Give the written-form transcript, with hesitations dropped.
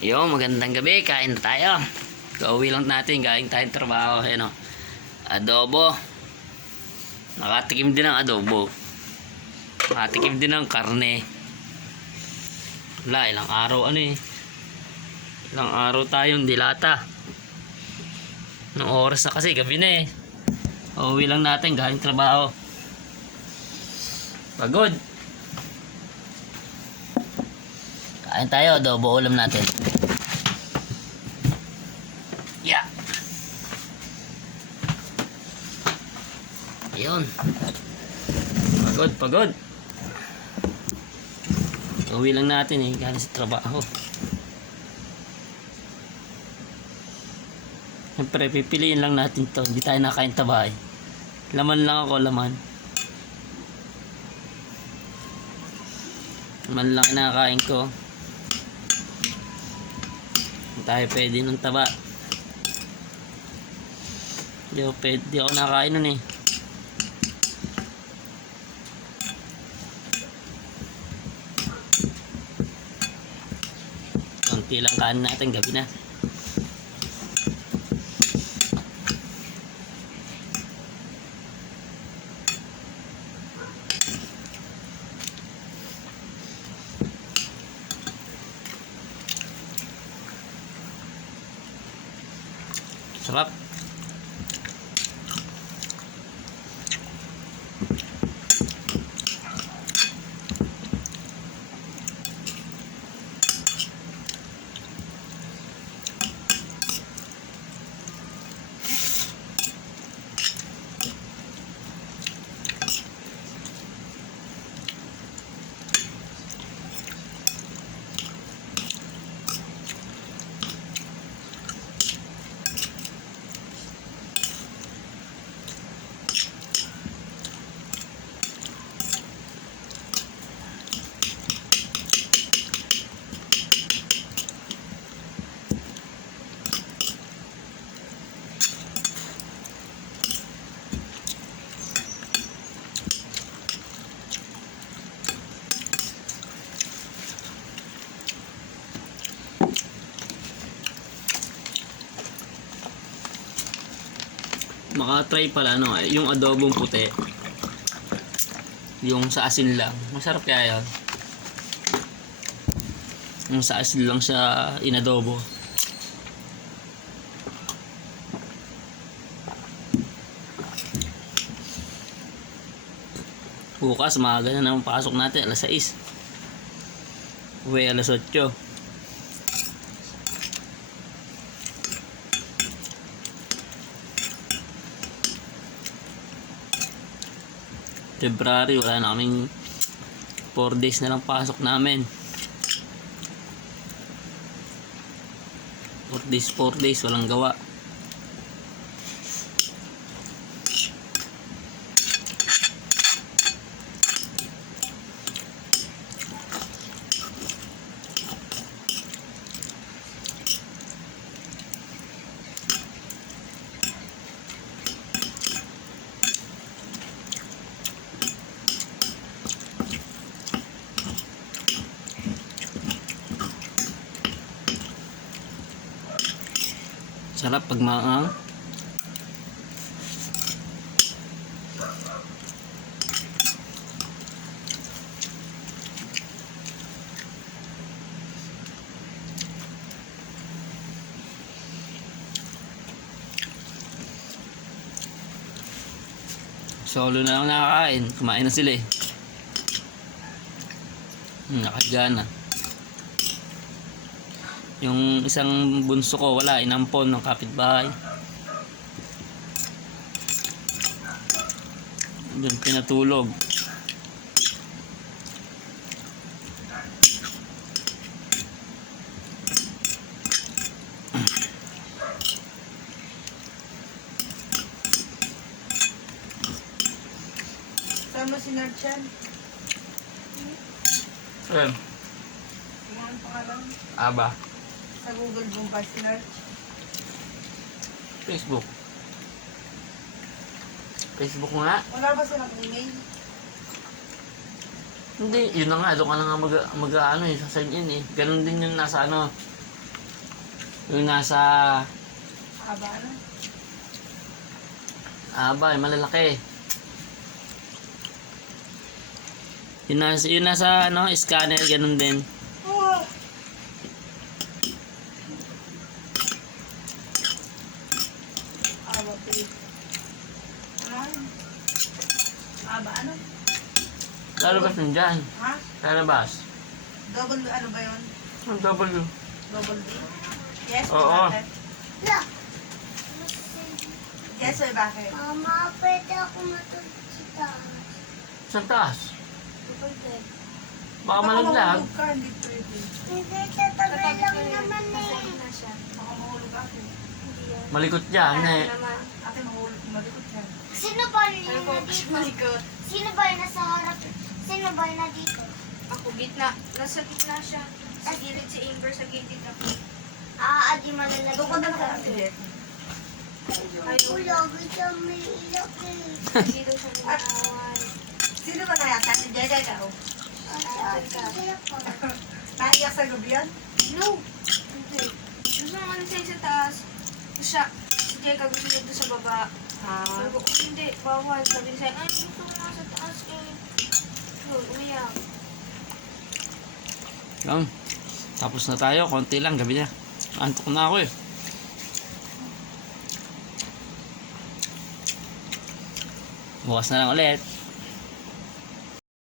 Yo, magandang gabi. Kain na tayo. Kauwi lang natin. Galing tayong trabaho. Ayan o. Adobo. Nakatikim din ng adobo. Nakatikim din ng karne. Wala, ilang araw Ilang araw tayong dilata. Nung oras na kasi, gabi na eh. Kauwi lang natin. Galing trabaho. Pagod. Kain tayo. Adobo ulam natin. Yeah. Ayun. Pagod. Uwi lang natin eh. Galing sa trabaho. Siyempre, pipiliin lang natin to. Hindi tayo nakain tabay. Laman lang ako, laman. Laman lang kinakain ko. Hindi tayo pwede ng taba. Di ako nakain nun eh. Konti lang kain natin, gabi na. Sarap. Maka-try pala yung adobong puti. Yung sa asin lang. Masarap kaya yun. Yung sa asin lang siya inadobo. Bukas maaga na naman pasok natin. Alas 6. Uwi alas 8. February, wala na kaming 4 days na lang pasok namin. 4 days walang gawa. Sarap pag maang. Solo na lang nakakain. Kumain na sila eh. Nakahiga na. Yung isang bunso ko wala, inampon ng kapitbahay. Doon pinatulog. Sama si Narchan. Ayan. Ano ang pangalan? Aba. Sa Google Bombay si Narch. Facebook. Facebook nga. Wala ba silang email? Hindi, yun na nga. Doon ka na nga mag ano eh, sa sign in eh. Ganun din yung nasa ano. Yung nasa Haba na. yung malalaki. Yung nasa ano, scanner, ganun din. Oh. Haba, please. Ano? Haba, ano? Lalabas nun dyan. Ha? Lalabas. Double, ano ba yun? Ang W. Double D? Yes, Oo. bakit? Yes, may bakit? Mama, pwede ako matulog sa taas. Sa taas. Pwede. Baka malaglag. mahulog ka, hindi pwede. Hindi, tatabi lang naman eh. Baka mahulog ako. Malikot dyan eh. Ate, mahulog, malikot yan. Sino ba yun na dito? Sino ba yun nasa harap? Sino ba yun na dito? Ako, gitna. Nasa gitna siya. Sa gilid si Amber, sa gilid ako. Di malalagay. Doon ka na lang, Ate Jet. Ayaw. Lagi siya may ilok eh. Hindi daw siya ginaway. Sino ba kaya? Ate Jet, ikaw? Sige po. Naiyak sa gabi yan? No! Hindi. Gusto mo ano siya sa taas. Siya, si Jeka gusto niya doon sa baba. Sabi ko, "Oh, hindi, bawal." Sabi niya, ay, gusto ko nga sa taas eh. So, umiyak. Yan. Tapos na tayo. Konti lang. Gabi na. Antok na ako eh. Bukas na lang ulit.